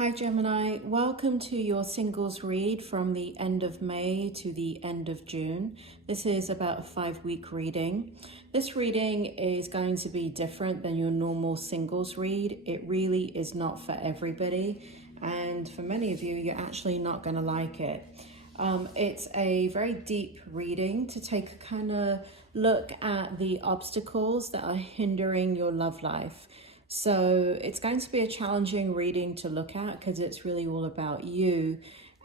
Hi Gemini, welcome to your singles read from the end of May to the end of June. This is about a 5-week reading. This reading is going to be different than your normal singles read. It really is not for everybody, and for many of you, you're actually not going to like it. It's a very deep reading to take a kind of look at the obstacles that are hindering your love life. So it's going to be a challenging reading to look at because it's really all about you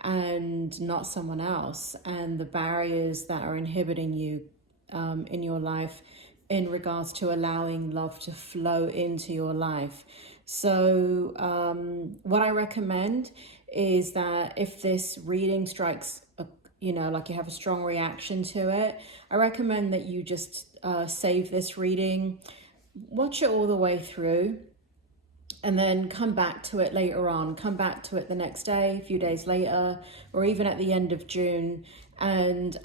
and not someone else, and the barriers that are inhibiting you in your life in regards to allowing love to flow into your life. So what I recommend is that if this reading strikes like you have a strong reaction to it, I recommend that you just save this reading, watch it all the way through, and then come back to it later on. Come back to it the next day, a few days later, or even at the end of June, and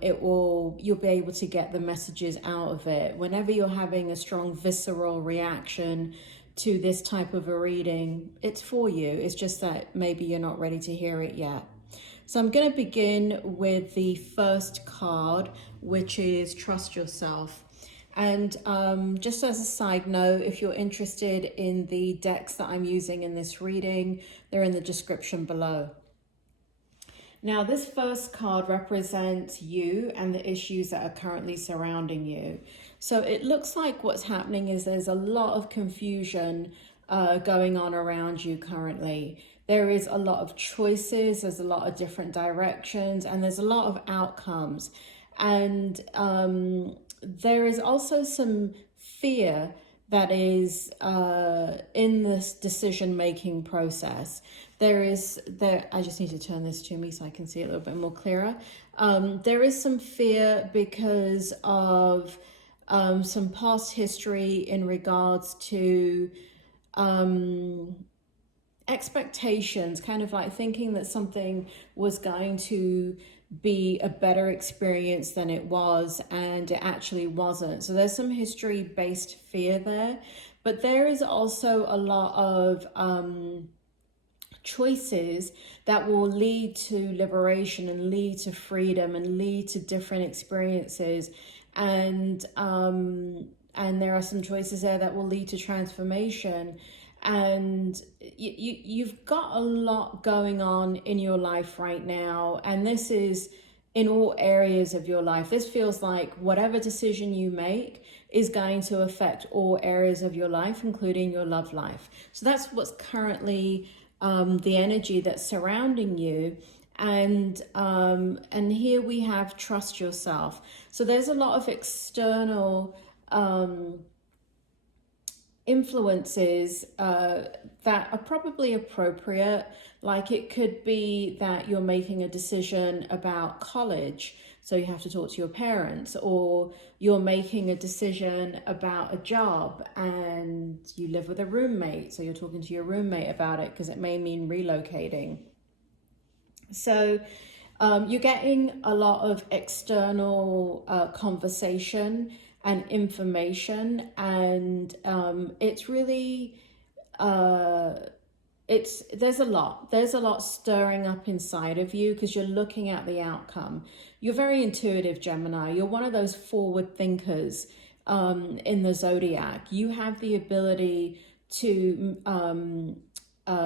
you'll be able to get the messages out of it. Whenever you're having a strong visceral reaction to this type of a reading, it's for you. It's just that maybe you're not ready to hear it yet. So I'm going to begin with the first card, which is Trust Yourself. And just as a side note, if you're interested in the decks that I'm using in this reading, they're in the description below. Now, this first card represents you and the issues that are currently surrounding you. So it looks like what's happening is there's a lot of confusion going on around you currently. There is a lot of choices, there's a lot of different directions, and there's a lot of outcomes. And there is also some fear that is in this decision-making process. I just need to turn this to me so I can see it a little bit more clearer. There is some fear because of some past history in regards to expectations, kind of like thinking that something was going to be a better experience than it was, and it actually wasn't. So there's some history-based fear there, but there is also a lot of choices that will lead to liberation and lead to freedom and lead to different experiences, and there are some choices there that will lead to transformation. And you've got a lot going on in your life right now, and this is in all areas of your life. This feels like whatever decision you make is going to affect all areas of your life, including your love life. So that's what's currently the energy that's surrounding you. And here we have trust yourself. So there's a lot of external influences that are probably appropriate. Like it could be that you're making a decision about college, so you have to talk to your parents, or you're making a decision about a job and you live with a roommate, so you're talking to your roommate about it because it may mean relocating. So you're getting a lot of external conversation and information, and it's really there's a lot stirring up inside of you because you're looking at the outcome. You're very intuitive, Gemini. You're one of those forward thinkers in the zodiac. You have the ability to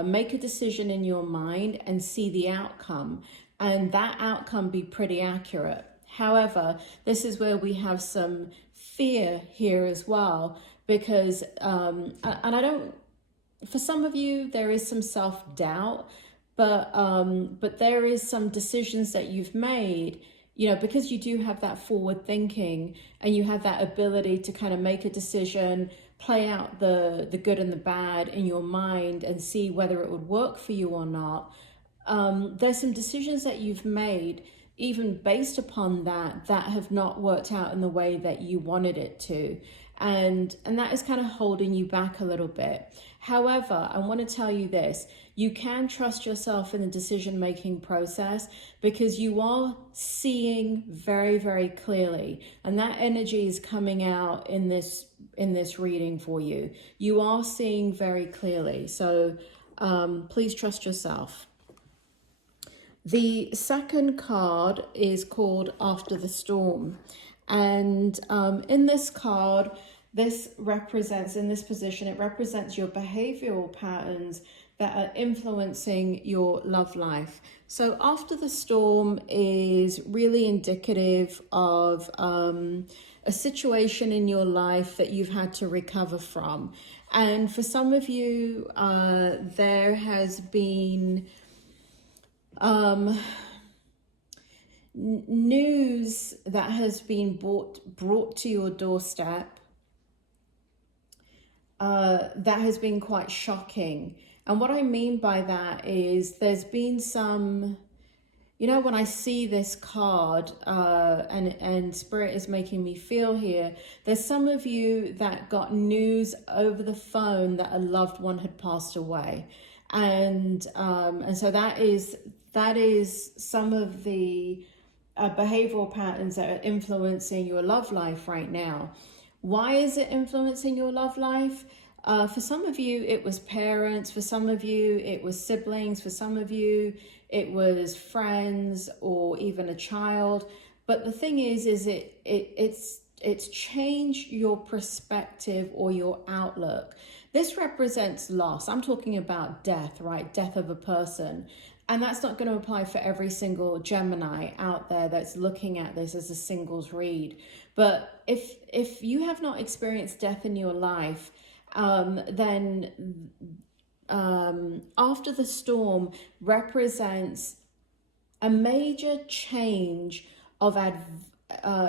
make a decision in your mind and see the outcome, and that outcome be pretty accurate. However, this is where we have some fear here as well, because for some of you there is some self-doubt, but there is some decisions that you've made, because you do have that forward thinking and you have that ability to kind of make a decision, play out the good and the bad in your mind and see whether it would work for you or not. There's some decisions that you've made, even based upon that have not worked out in the way that you wanted it to. And that is kind of holding you back a little bit. However, I want to tell you this: you can trust yourself in the decision-making process because you are seeing very, very clearly. And that energy is coming out in this reading for you. You are seeing very clearly. So Please trust yourself. The second card is called After the Storm. And in this card, this represents, in this position, it represents your behavioral patterns that are influencing your love life. So After the Storm is really indicative of a situation in your life that you've had to recover from. And for some of you, there has been news that has been brought to your doorstep that has been quite shocking. And what I mean by that is there's been some, you know, when I see this card and Spirit is making me feel here, there's some of you that got news over the phone that a loved one had passed away. And so that is some of the behavioral patterns that are influencing your love life right now. Why is it influencing your love life? For some of you, it was parents. For some of you, it was siblings. For some of you, it was friends or even a child. But the thing is it's changed your perspective or your outlook. This represents loss. I'm talking about death, right? Death of a person. And that's not going to apply for every single Gemini out there that's looking at this as a singles read. But if you have not experienced death in your life, then After the Storm represents a major change of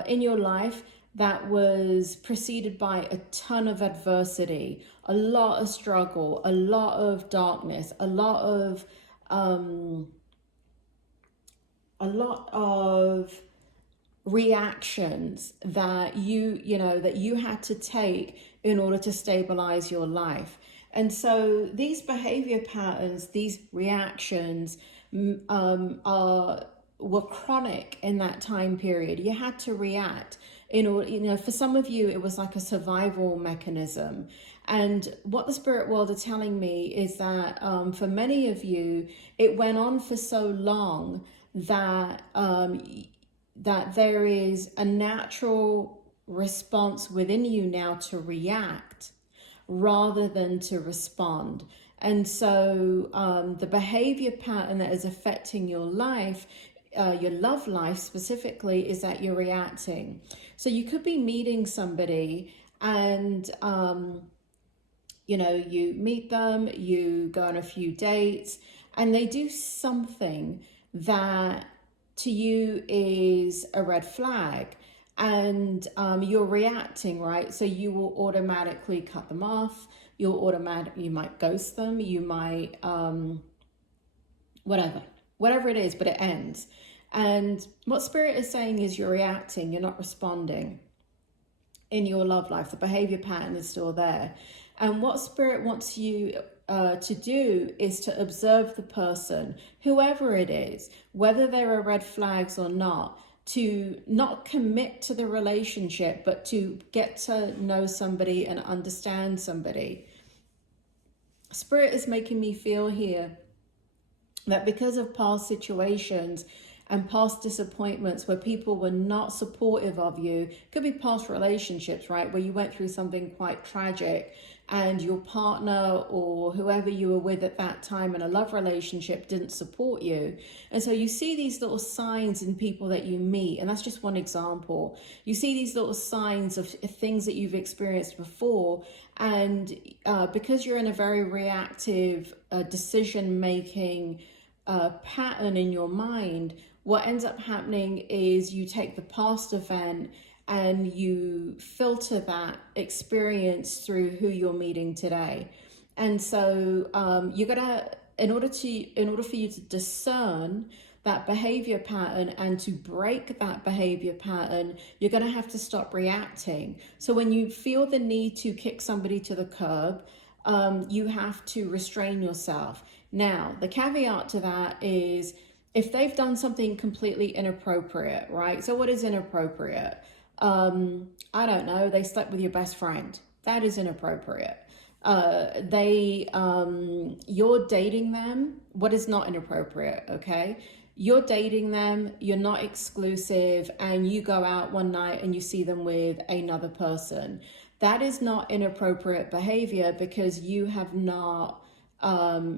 in your life that was preceded by a ton of adversity, a lot of struggle, a lot of darkness, a lot of reactions that you had to take in order to stabilize your life. And so these behavior patterns, these reactions were chronic in that time period. You had to react in order, for some of you, it was like a survival mechanism. And what the spirit world are telling me is that for many of you, it went on for so long that that there is a natural response within you now to react rather than to respond. And so the behavior pattern that is affecting your life, your love life specifically, is that you're reacting. So you could be meeting somebody and you meet them, you go on a few dates, and they do something that to you is a red flag, and you're reacting, right? So you will automatically cut them off. You might ghost them. You might, whatever it is, but it ends. And what Spirit is saying is you're reacting, you're not responding in your love life. The behavior pattern is still there. And what Spirit wants you to do is to observe the person, whoever it is, whether there are red flags or not, to not commit to the relationship, but to get to know somebody and understand somebody. Spirit is making me feel here that because of past situations and past disappointments where people were not supportive of you, could be past relationships, right, where you went through something quite tragic and your partner or whoever you were with at that time in a love relationship didn't support you. And so you see these little signs in people that you meet, and that's just one example. You see these little signs of things that you've experienced before, and because you're in a very reactive decision-making pattern in your mind, what ends up happening is you take the past event and you filter that experience through who you're meeting today. And so you're gonna, in order for you to discern that behavior pattern and to break that behavior pattern, you're gonna have to stop reacting. So when you feel the need to kick somebody to the curb, you have to restrain yourself. Now, the caveat to that is if they've done something completely inappropriate, right? So what is inappropriate? I don't know, they slept with your best friend. That is inappropriate. You're dating them. What is not inappropriate, okay? You're dating them, you're not exclusive, and you go out one night and you see them with another person. That is not inappropriate behavior because you have not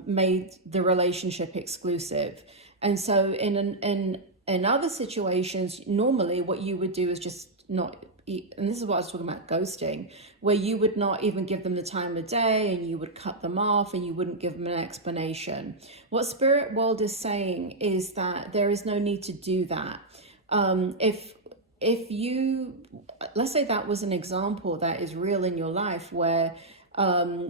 made the relationship exclusive. And so in other situations, normally what you would do is just not, and this is what I was talking about, ghosting, where you would not even give them the time of day and you would cut them off and you wouldn't give them an explanation. What Spirit World is saying is that there is no need to do that. If you, let's say that was an example that is real in your life where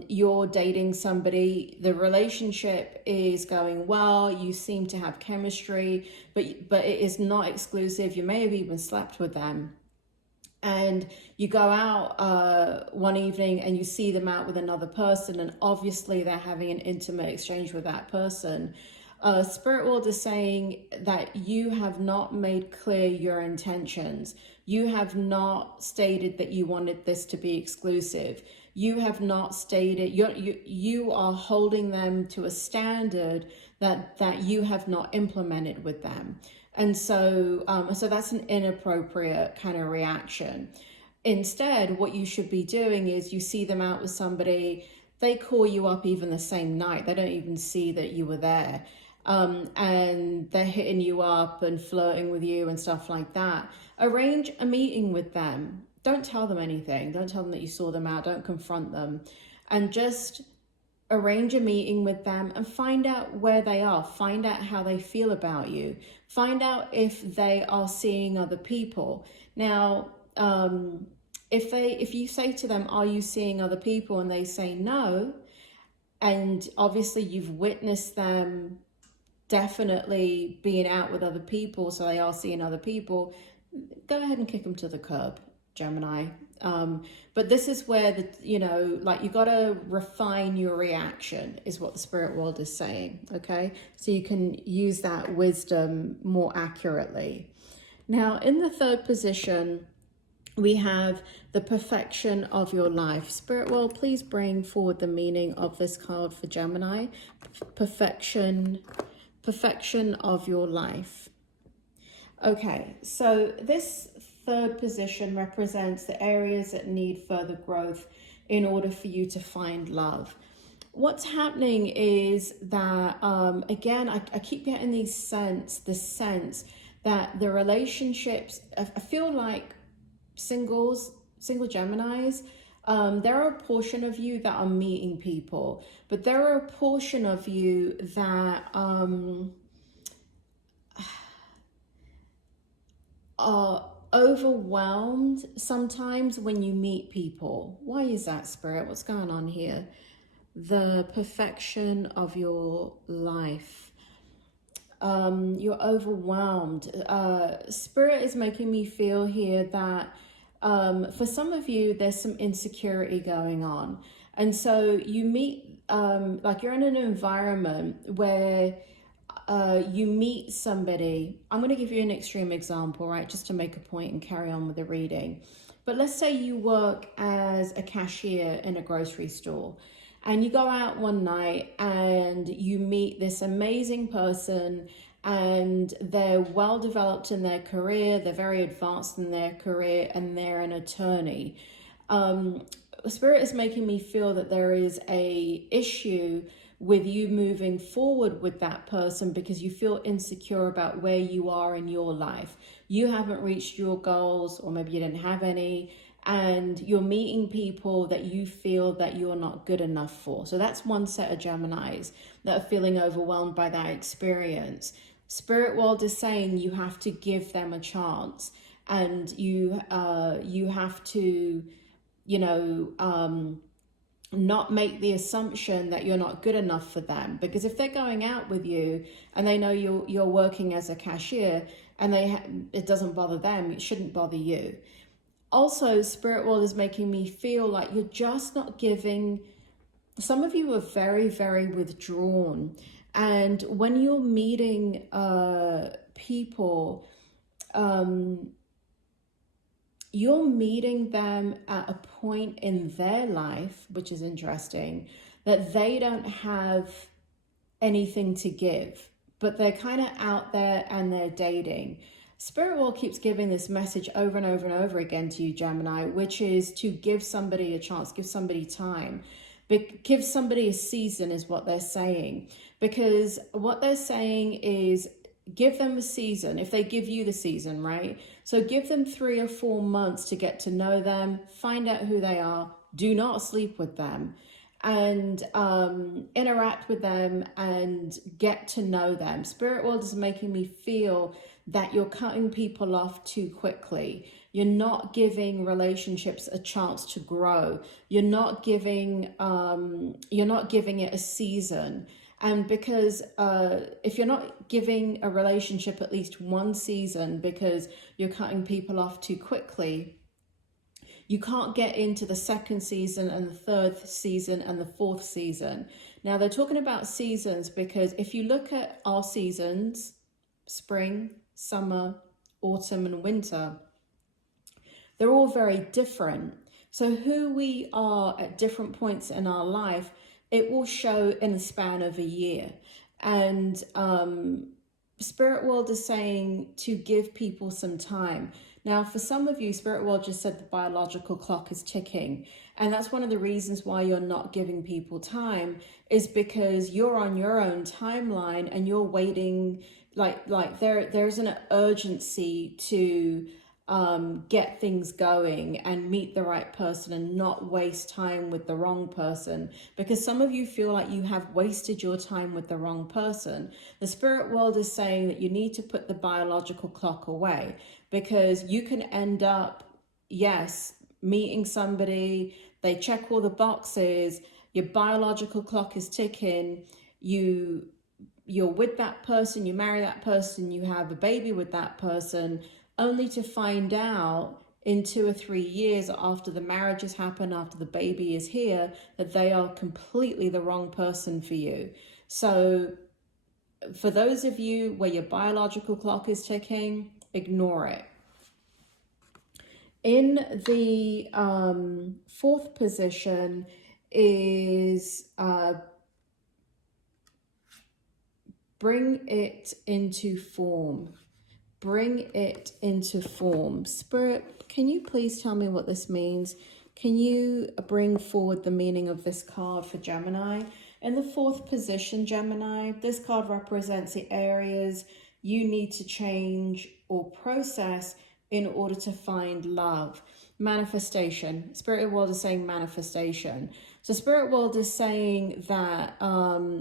you're dating somebody, the relationship is going well, you seem to have chemistry, but it is not exclusive. You may have even slept with them. And you go out one evening and you see them out with another person, and obviously they're having an intimate exchange with that person. Spirit World is saying that you have not made clear your intentions. You have not stated that you wanted this to be exclusive. You have not stated, you are holding them to a standard that you have not implemented with them. And so, so that's an inappropriate kind of reaction. Instead, what you should be doing is you see them out with somebody, they call you up even the same night. They don't even see that you were there. And they're hitting you up and flirting with you and stuff like that. Arrange a meeting with them. Don't tell them anything. Don't tell them that you saw them out. Don't confront them. And just arrange a meeting with them and find out where they are. Find out how they feel about you. Find out if they are seeing other people. Now, if you say to them, are you seeing other people? And they say no, and obviously you've witnessed them definitely being out with other people, so they are seeing other people, go ahead and kick them to the curb, Gemini. But this is where you got to refine your reaction is what the Spirit World is saying. Okay. So you can use that wisdom more accurately. Now in the third position, we have the perfection of your life. Spirit World, please bring forward the meaning of this card for Gemini. Perfection of your life. Okay, so this third position represents the areas that need further growth in order for you to find love. What's happening is that, again, I keep getting this sense that the relationships, I feel like single Geminis, there are a portion of you that are meeting people, but there are a portion of you that are overwhelmed sometimes when you meet people. Why is that, Spirit? What's going on here? The perfection of your life. You're overwhelmed. Spirit is making me feel here that for some of you, there's some insecurity going on. And so you meet, like you're in an environment where you meet somebody. I'm going to give you an extreme example, right? Just to make a point and carry on with the reading. But let's say you work as a cashier in a grocery store. And you go out one night and you meet this amazing person, and they're well developed in their career, they're very advanced in their career, and they're an attorney. Spirit is making me feel that there is a issue with you moving forward with that person because you feel insecure about where you are in your life. You haven't reached your goals, or maybe you didn't have any, and you're meeting people that you feel that you're not good enough for. So that's one set of Geminis that are feeling overwhelmed by that experience. Spirit World is saying you have to give them a chance, and you have to, not make the assumption that you're not good enough for them. Because if they're going out with you and they know you're working as a cashier and it doesn't bother them, it shouldn't bother you. Also, Spirit World is making me feel like you're just not giving. Some of you are very, very withdrawn. And when you're meeting people, you're meeting them at a point in their life, which is interesting, that they don't have anything to give, but they're kind of out there and they're dating. Spirit World keeps giving this message over and over and over again to you, Gemini, which is to give somebody a chance, give somebody time. Give somebody a season is what they're saying. Because what they're saying is give them a season. If they give you the season, right? So give them 3 or 4 months to get to know them, find out who they are. Do not sleep with them, and interact with them and get to know them. Spirit World is making me feel that you're cutting people off too quickly. You're not giving relationships a chance to grow. You're not giving it a season. And because if you're not giving a relationship at least 1 season because you're cutting people off too quickly, you can't get into the 2nd season and the 3rd season and the 4th season. Now they're talking about seasons because if you look at our seasons, spring, summer, autumn and winter, they're all very different. So who we are at different points in our life, it will show in the span of a year. And Spirit World is saying to give people some time. Now, for some of you, Spirit World just said the biological clock is ticking. And that's one of the reasons why you're not giving people time, is because you're on your own timeline and you're waiting. Like there's an urgency to get things going and meet the right person and not waste time with the wrong person, because some of you feel like you have wasted your time with the wrong person. The Spirit World is saying that you need to put the biological clock away, because you can end up, yes, meeting somebody, they check all the boxes, your biological clock is ticking, you're with that person, you marry that person, you have a baby with that person, only to find out in 2 or 3 years after the marriage has happened, after the baby is here, that they are completely the wrong person for you. So for those of you where your biological clock is ticking, ignore it. In the 4th position is bring it into form. Bring it into form. Spirit, can you please tell me what this means? Can you bring forward the meaning of this card for Gemini? In the 4th position, Gemini, this card represents the areas you need to change or process in order to find love. Manifestation. Spirit World is saying manifestation. So Spirit World is saying that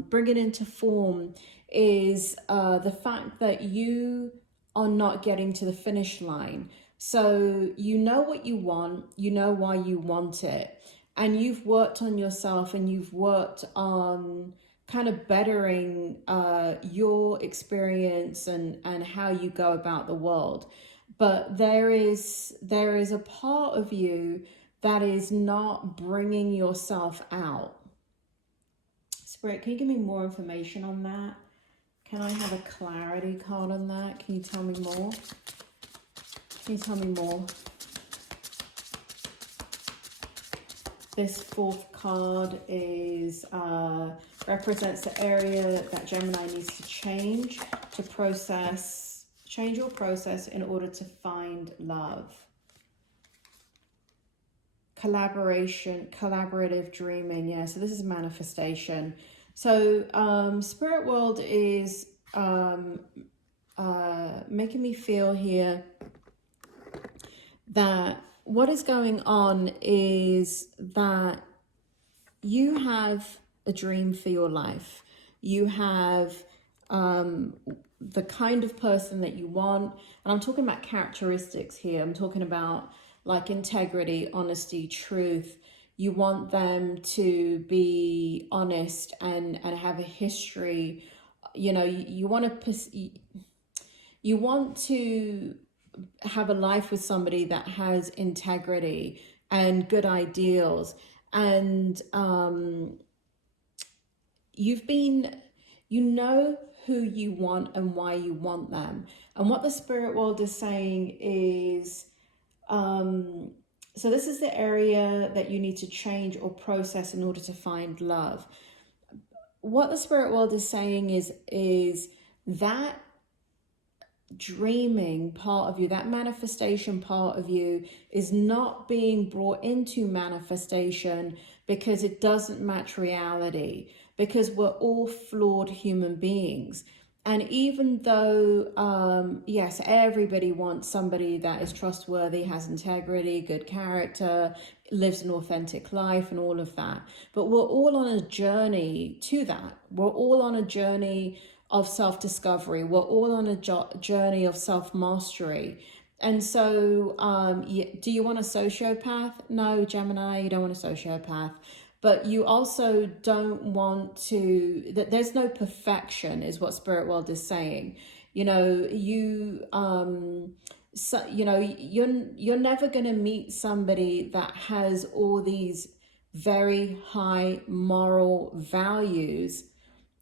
bring it into form is the fact that you are not getting to the finish line. So you know what you want, you know why you want it, and you've worked on yourself and you've worked on kind of bettering your experience and how you go about the world. But there is a part of you that is not bringing yourself out. Spirit, can you give me more information on that? Can I have a clarity card on that? Can you tell me more? Can you tell me more? This 4th card is represents the area that Gemini needs to change to process, change your process in order to find love. Collaboration, collaborative dreaming. Yeah, so this is manifestation. So Spirit World is making me feel here that what is going on is that you have a dream for your life. You have the kind of person that you want. And I'm talking about characteristics here. I'm talking about like integrity, honesty, truth. You want them to be honest and have a history. You know, you want to have a life with somebody that has integrity and good ideals. And you know who you want and why you want them. And what the Spirit World is saying is So this is the area that you need to change or process in order to find love. What the spirit world is saying is that dreaming part of you, that manifestation part of you, is not being brought into manifestation because it doesn't match reality, because we're all flawed human beings. And even though, yes, everybody wants somebody that is trustworthy, has integrity, good character, lives an authentic life and all of that. But we're all on a journey to that. We're all on a journey of self-discovery. We're all on a journey of self-mastery. And so, do you want a sociopath? No, Gemini, you don't want a sociopath. But you also don't want to, that there's no perfection is what spirit world is saying. You know, you're never going to meet somebody that has all these very high moral values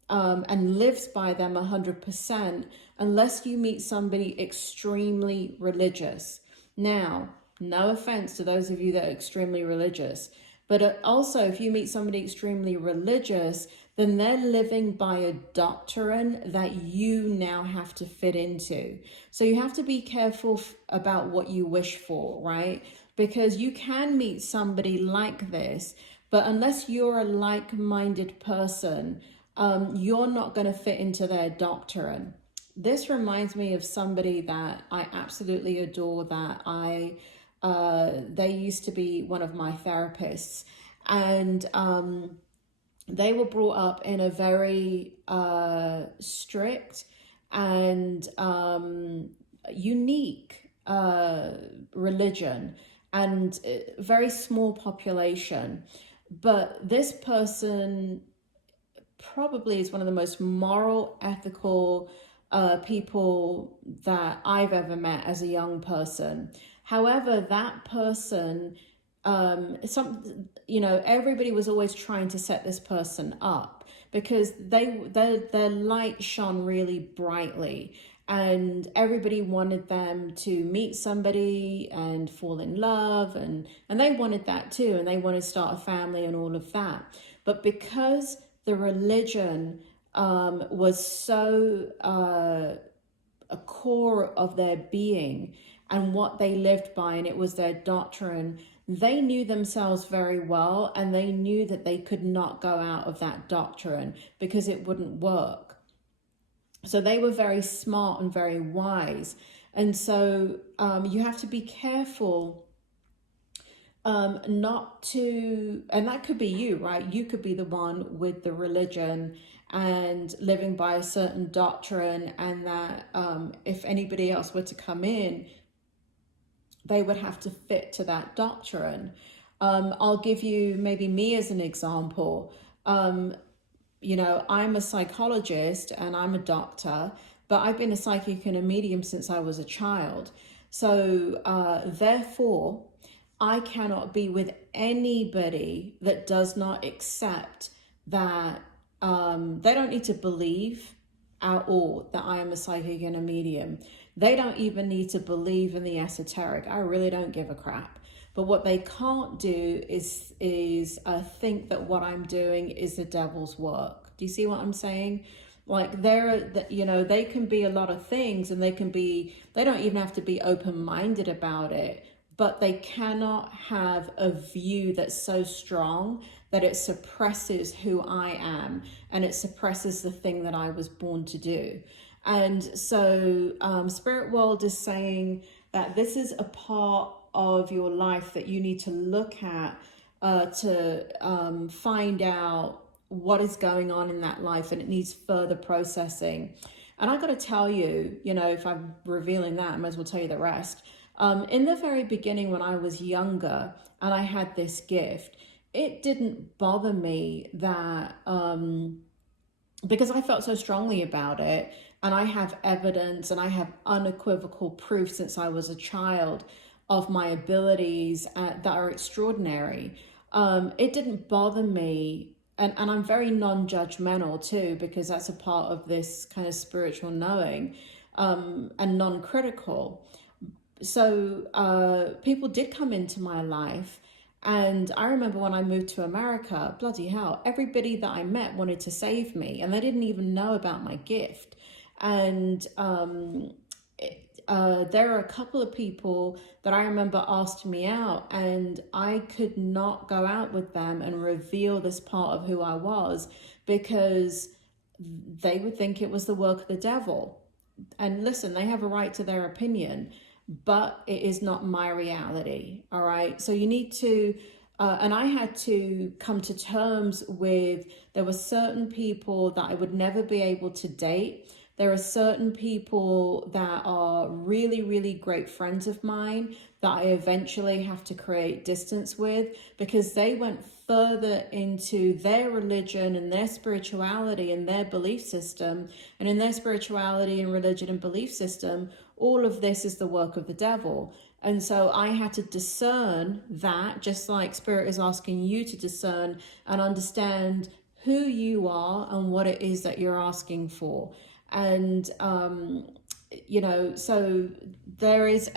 and lives by them 100% unless you meet somebody extremely religious. Now, no offense to those of you that are extremely religious, but also if you meet somebody extremely religious, then they're living by a doctrine that you now have to fit into. So you have to be careful about what you wish for, right? Because you can meet somebody like this, but unless you're a like-minded person, you're not going to fit into their doctrine. This reminds me of somebody that I absolutely adore, that they used to be one of my therapists, and they were brought up in a very strict and unique religion and very small population. But this person probably is one of the most moral, ethical people that I've ever met as a young person. However, that person, everybody was always trying to set this person up because their light shone really brightly, and everybody wanted them to meet somebody and fall in love, and they wanted that too, and they wanted to start a family and all of that. But because the religion was so a core of their being and what they lived by, and it was their doctrine, they knew themselves very well, and they knew that they could not go out of that doctrine because it wouldn't work. So they were very smart and very wise. And so you have to be careful not to, and that could be you, right? You could be the one with the religion and living by a certain doctrine, and that if anybody else were to come in, they would have to fit to that doctrine. I'll give you maybe me as an example. I'm a psychologist and I'm a doctor, but I've been a psychic and a medium since I was a child. So therefore, I cannot be with anybody that does not accept that they don't need to believe at all that I am a psychic and a medium. They don't even need to believe in the esoteric. I really don't give a crap. But what they can't do is think that what I'm doing is the devil's work. Do you see what I'm saying? Like they can be a lot of things, and they don't even have to be open-minded about it, but they cannot have a view that's so strong that it suppresses who I am, and it suppresses the thing that I was born to do. And so Spirit World is saying that this is a part of your life that you need to look at to find out what is going on in that life, and it needs further processing. And I got to tell you, if I'm revealing that, I might as well tell you the rest. In the very beginning, when I was younger and I had this gift, it didn't bother me that because I felt so strongly about it, and I have evidence and I have unequivocal proof since I was a child of my abilities that are extraordinary. It didn't bother me. And I'm very non-judgmental too, because that's a part of this kind of spiritual knowing, and non-critical. people did come into my life. And I remember when I moved to America, bloody hell, everybody that I met wanted to save me, and they didn't even know about my gift. And there are a couple of people that I remember asked me out, and I could not go out with them and reveal this part of who I was, because they would think it was the work of the devil. And listen, they have a right to their opinion, but it is not my reality. All right. So you need to, and I had to come to terms with, there were certain people that I would never be able to date. There are certain people that are really, really great friends of mine that I eventually have to create distance with, because they went further into their religion and their spirituality and their belief system. And in their spirituality and religion and belief system, all of this is the work of the devil. And so I had to discern that, just like Spirit is asking you to discern and understand who you are and what it is that you're asking for. And, you know, so there is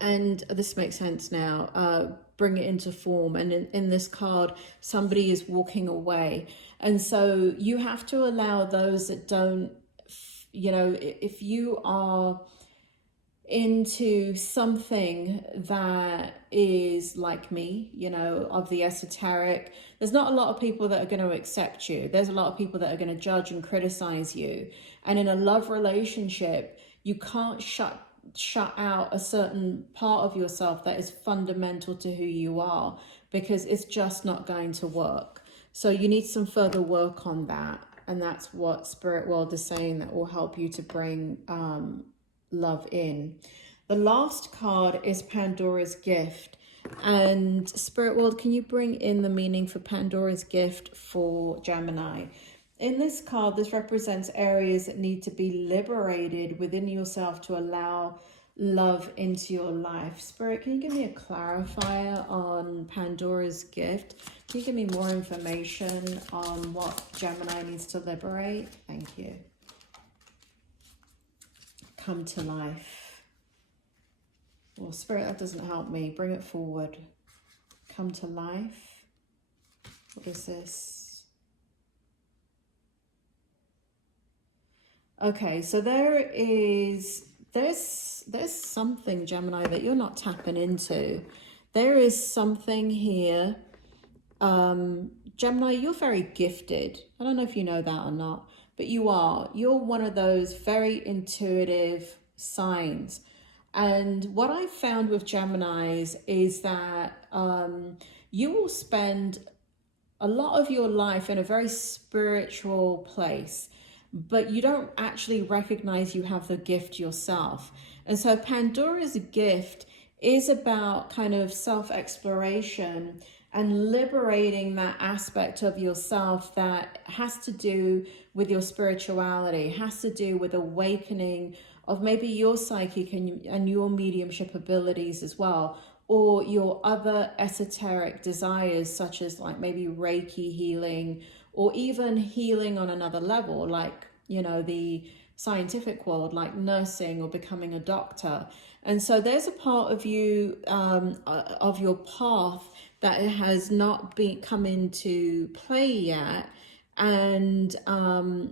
and this makes sense now, bring it into form. And in this card, somebody is walking away. And so you have to allow those that don't, you know, if you are into something that is like me, you know, of the esoteric, there's not a lot of people that are going to accept you. There's a lot of people that are going to judge and criticize you. And in a love relationship, you can't shut out a certain part of yourself that is fundamental to who you are, because it's just not going to work. So you need some further work on that. And that's what Spirit World is saying, that will help you to bring love in. The last card is Pandora's Gift. And Spirit World, can you bring in the meaning for Pandora's Gift for Gemini? In this card, this represents areas that need to be liberated within yourself to allow love into your life. Spirit, can you give me a clarifier on Pandora's Gift? Can you give me more information on what Gemini needs to liberate? Thank you. Come to life. Well, Spirit, that doesn't help me. Bring it forward. Come to life. What is this? Okay, so there's something, Gemini, that you're not tapping into. There is something here. Gemini, you're very gifted. I don't know if you know that or not, but you are. You're one of those very intuitive signs. And what I've found with Geminis is that you will spend a lot of your life in a very spiritual place, but you don't actually recognize you have the gift yourself. And so Pandora's Gift is about kind of self-exploration and liberating that aspect of yourself that has to do with your spirituality, has to do with awakening of maybe your psychic and your mediumship abilities as well, or your other esoteric desires, such as like maybe Reiki healing, or even healing on another level, like, you know, the scientific world, like nursing or becoming a doctor. And so there's a part of you, of your path, that has not come into play yet. And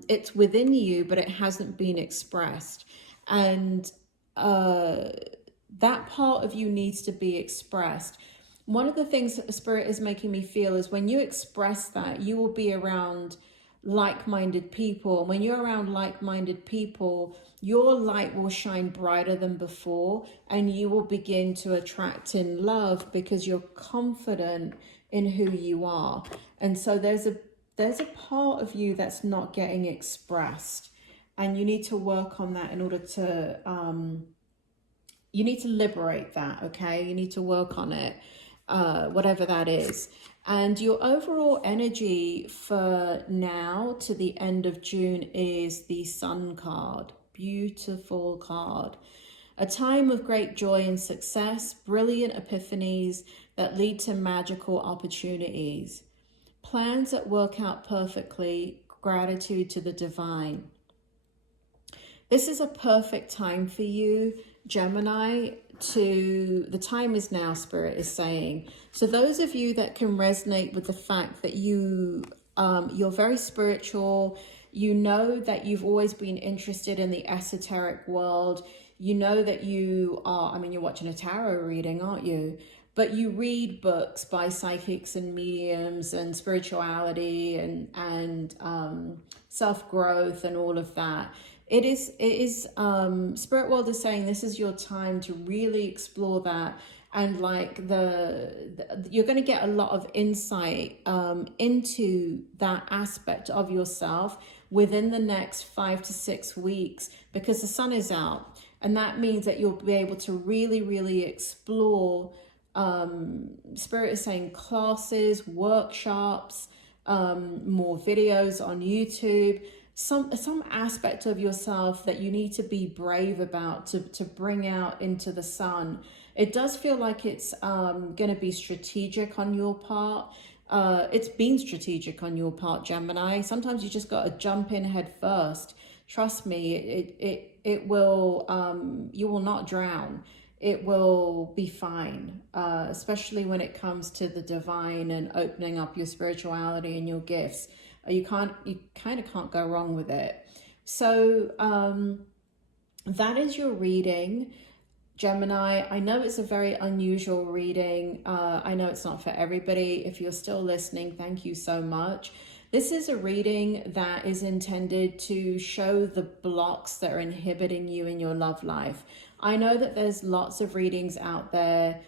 it's within you, but it hasn't been expressed. And that part of you needs to be expressed. One of the things that the Spirit is making me feel is when you express that, you will be around like-minded people. When you're around like-minded people, your light will shine brighter than before, and you will begin to attract in love because you're confident in who you are. And so there's a part of you that's not getting expressed, and you need to work on that in order to you need to liberate that. Okay, you need to work on it, whatever that is. And your overall energy for now to the end of June is the Sun card. Beautiful card. A time of great joy and success, brilliant epiphanies that lead to magical opportunities. Plans that work out perfectly, gratitude to the divine. This is a perfect time for you, Gemini, the time is now, Spirit is saying. So those of you that can resonate with the fact that you're very spiritual, you know that you've always been interested in the esoteric world, you know that you are, I mean, you're watching a tarot reading, aren't you? But you read books by psychics and mediums and spirituality and self-growth and all of that. It is Spirit World is saying this is your time to really explore that, and like you're going to get a lot of insight into that aspect of yourself within the next 5 to 6 weeks, because the sun is out, and that means that you'll be able to really explore, Spirit is saying, classes, workshops, more videos on YouTube, some aspect of yourself that you need to be brave about to bring out into the sun. It does feel like it's going to be strategic on your part. It's been strategic on your part, Gemini. Sometimes you just got to jump in head first. Trust me, it will, you will not drown. It will be fine, especially when it comes to the divine and opening up your spirituality and your gifts. You kind of can't go wrong with it. So that is your reading, Gemini. I know it's a very unusual reading. I know it's not for everybody. If you're still listening, thank you so much. This is a reading that is intended to show the blocks that are inhibiting you in your love life. I know that there's lots of readings out there,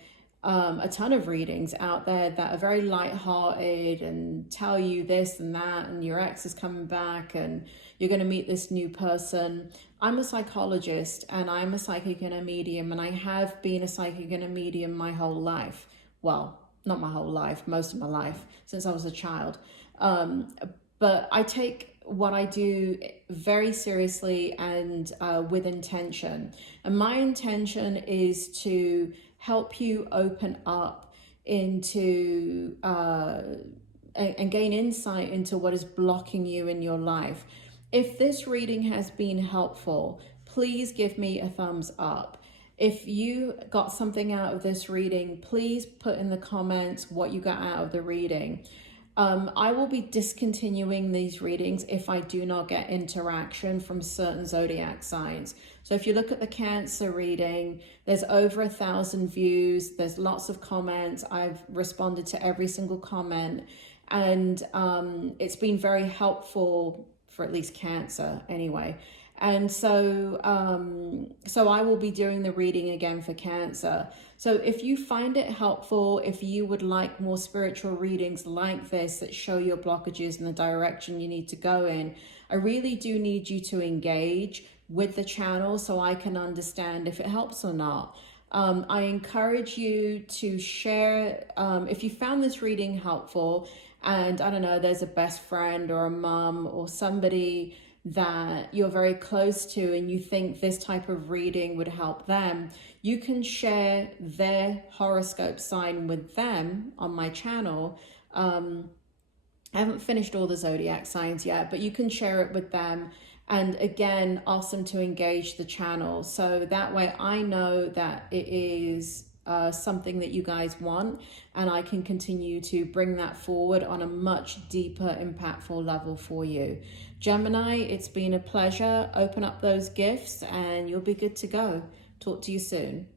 a ton of readings out there that are very lighthearted and tell you this and that, and your ex is coming back and you're going to meet this new person. I'm a psychologist and I'm a psychic and a medium, and I have been a psychic and a medium my whole life. Well, not my whole life, most of my life, since I was a child. But I take what I do very seriously and with intention. And my intention is to help you open up into and gain insight into what is blocking you in your life. If this reading has been helpful, please give me a thumbs up. If you got something out of this reading, please put in the comments what you got out of the reading. I will be discontinuing these readings if I do not get interaction from certain zodiac signs. So if you look at the Cancer reading, there's over 1,000 views. There's lots of comments. I've responded to every single comment, and it's been very helpful for at least Cancer anyway. And so I will be doing the reading again for Cancer. So if you find it helpful, if you would like more spiritual readings like this that show your blockages and the direction you need to go in, I really do need you to engage with the channel so I can understand if it helps or not. I encourage you to share, if you found this reading helpful, and I don't know, there's a best friend or a mom or somebody that you're very close to and you think this type of reading would help them, you can share their horoscope sign with them on my channel. I haven't finished all the zodiac signs yet, but you can share it with them. And again, ask them to engage the channel, so that way I know that it is something that you guys want, and I can continue to bring that forward on a much deeper, impactful level for you. Gemini, it's been a pleasure. Open up those gifts and you'll be good to go. Talk to you soon.